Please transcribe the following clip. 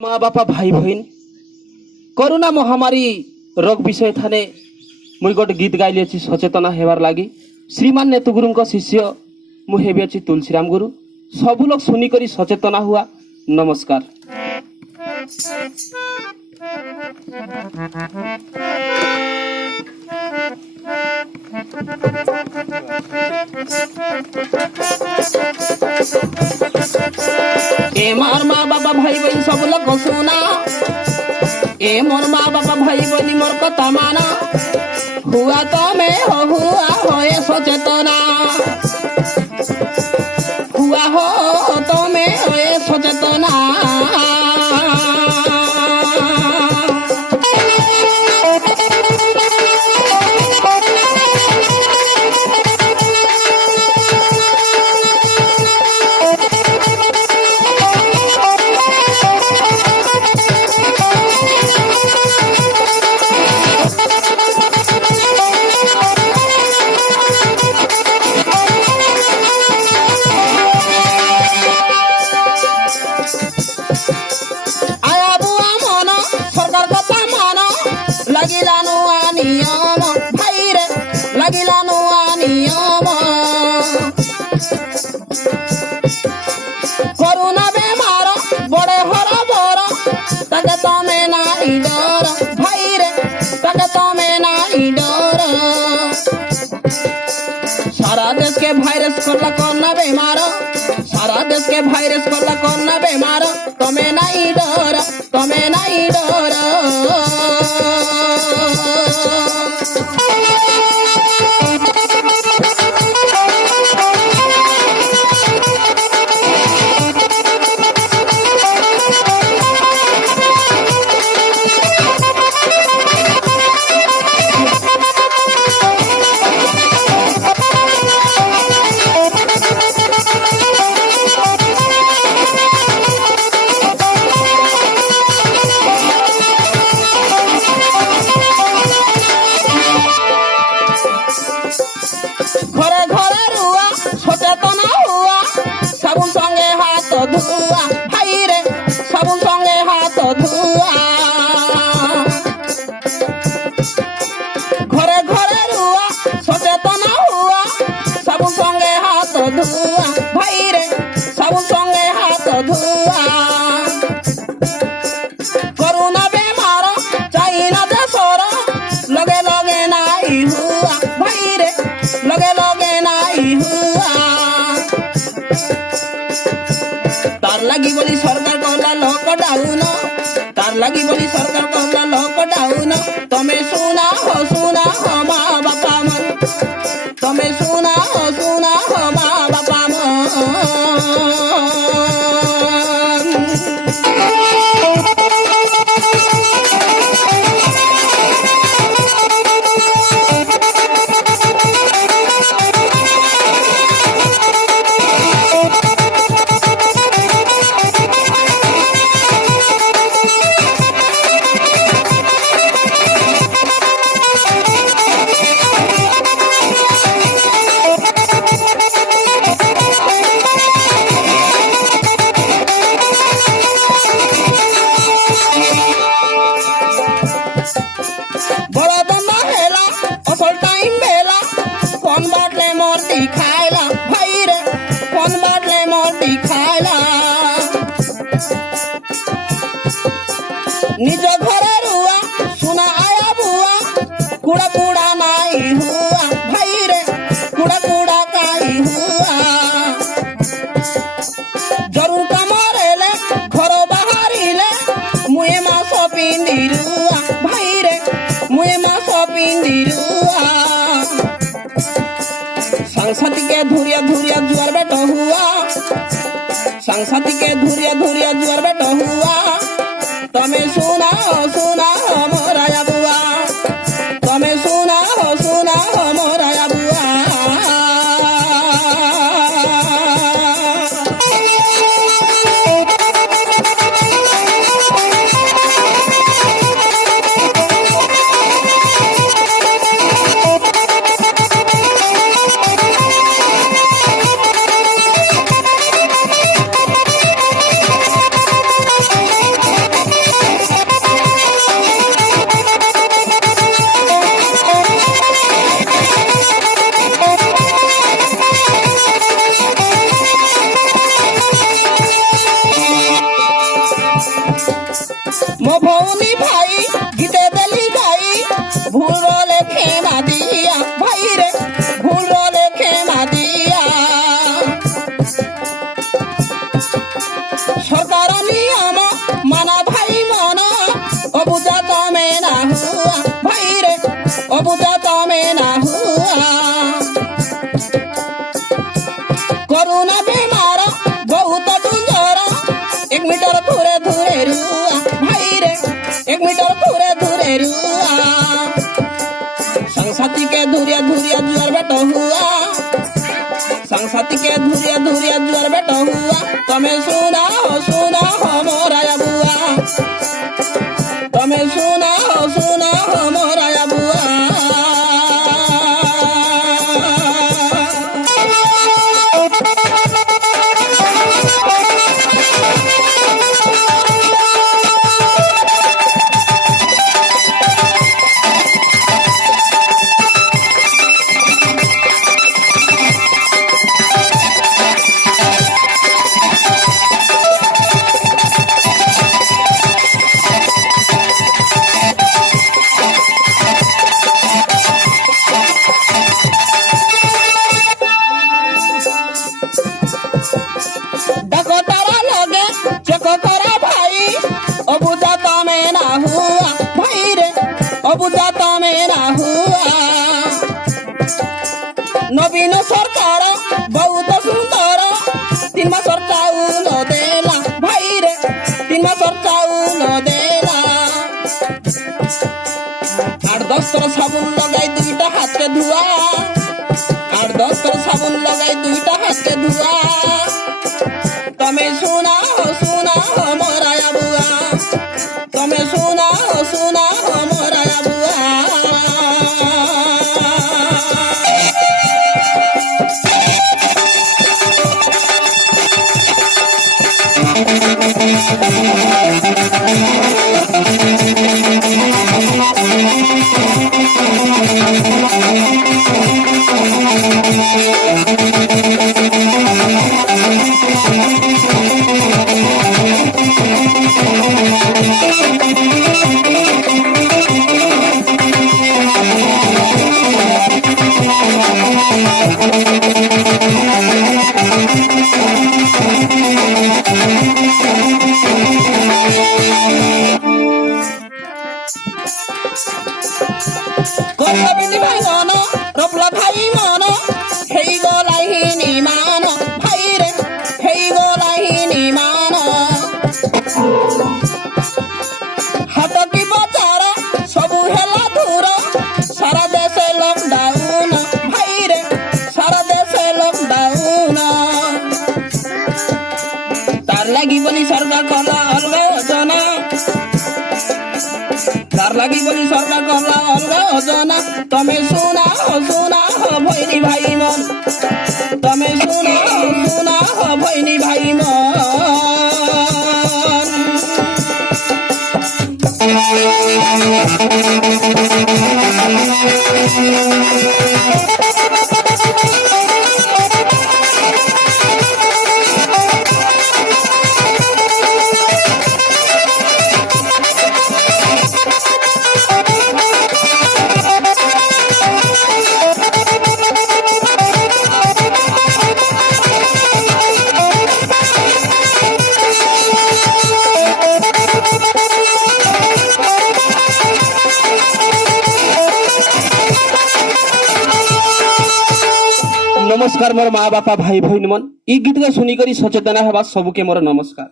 মা বাপা ভাই বহিন করোনা মহামারী রোগ বিষয় থানে মুই গোटे গীত গাইলি ଅଛି ସଚେତନ ହେବାର ଲାଗି ଶ୍ରୀମାନ ନେତୁଗୁରୁଙ୍କ ଶିଷ୍ୟ ମୁଁ ହେବି ଅଛି ତୁଳସୀରାମ ଗୁରୁ ସବୁ ଲୋକ ଶୁଣିକରି ସଚେତନ ହୁଆ ନମସ୍କାର। ए मोर माँ बाबा भाई बहन सब लोग सुना, ए मोर माँ बाबा भाई बहन मोर कथा माना, हुआ तो मैं हुआ होए सचेतना, हुआ हो तो मैं होए सचेतना। লাগিলা নুয়া নিয়ম ভাই রে লাগিলা নুয়া নিয়ম করোনা বেমার বড় হর বড় তাকে তমে নাই ডর ভাই রে তাকে তমে নাই ডর সারা দেশ के ভাইরাস করলা করোনা বেমার সারা দেশ के ভাইরাস করলা করোনা বেমার তমে নাই ডর তমে নাই ডর। ঘরে ঘরে রুয়া সচেতন হুয়া সাবুন সঙ্গে হাত ধুয়া ভাই রে সাবুন সঙ্গে হাত ধুয়া ঘরে ঘরে রুয়া সচেতন হুয়া সাবুন সঙ্গে হাত ধুয়া ভাই রে সাবুন সঙ্গে হাত ধুয়া করোনা বেমার চাইনা দেশর লগে লগে নাই হুয়া ভাই রে লগে লগে নাই হুয়া তার লাগি বলি সরকার করলা লকডাউন তার লাগি বলি সরকার করলা লকডাউন তুমি শুনা হো মা বাপা মন তুমি শুনা হো মা বাপা মন। बड़ा दम्मा हेला असल टाइम बेला कौन बाटले मोटी खायला भाई रे कौन बाटले मोटी खायला निज घरे रुआ सुना आया बुआ कूड़ा कूड़ा नाई हुआ भाई रे कूड़ा कूड़ा काई हुआ जरूर कमरेले घरो बाहरिले मुए मास पिंदी रुआ भाई रे मुए मास पिंदी रुआ संसद के धुरिया धुरिया जुआर बेट हुआ संसद के धुरिया धुरिया जुआर बेट हुआ तमे सुना मोराया बुआ तमे सुना मोराया बुआ। ମୋ ଭଉଣୀ ଭାଇ ଗୀତେ ଦେଲି ଗାଇ ଭୁଲ ଲେଖେ ମାଦିଆ ଭାଇରେ ଭୁଲ ଲେଖେ ମାଦିଆ ସରକାର ନିୟମ ମାନ ଭାଇ ମନ ଅବୁଝା ତମେ ନା ହୁଆ ଭାଇରେ ଅବୁଝା ତମେ ନା ହୁଆ କରୁଣା ବେମାର ବହୁତ ଡୁଙ୍ଗର 1 ମିଟର ଦୂରେ ଦୂରେ ରୁଆ ଭାଇରେ 1 ମିଟର দূরে দূরে রুয়া संगसाथी के धुरिया धुरिया जुआर बेट हुआ संगसाथी के धुरिया धुरिया जुआर बेट हुआ तमे सुना हो मोरा बुआ तमे सुना हो मोरा बुआ नवीन सरकार बहुत सुंदर 3 मास चाउल देला भाई रे 3 मास चाउल देला 8-10 तर साबुन लगाई 2टा हाथ के धुआ 8-10 तर साबुन लगाई 2टा हाथ के धुआ तमे सुना हो मोरा बुआ तमे सुना हो मोरा बुआ लगी बोली सरकार कला अलगा जना तार लगी बोली सरकार कला अलगा जना तमे सुना हो भैनी भाई मन तमे सुना हो भैनी भाई मन नमस्कार मोर माँ बापा भाई भाई मन ई गीत का सुनिकरी सचेतना हेबा सबके मोर नमस्कार।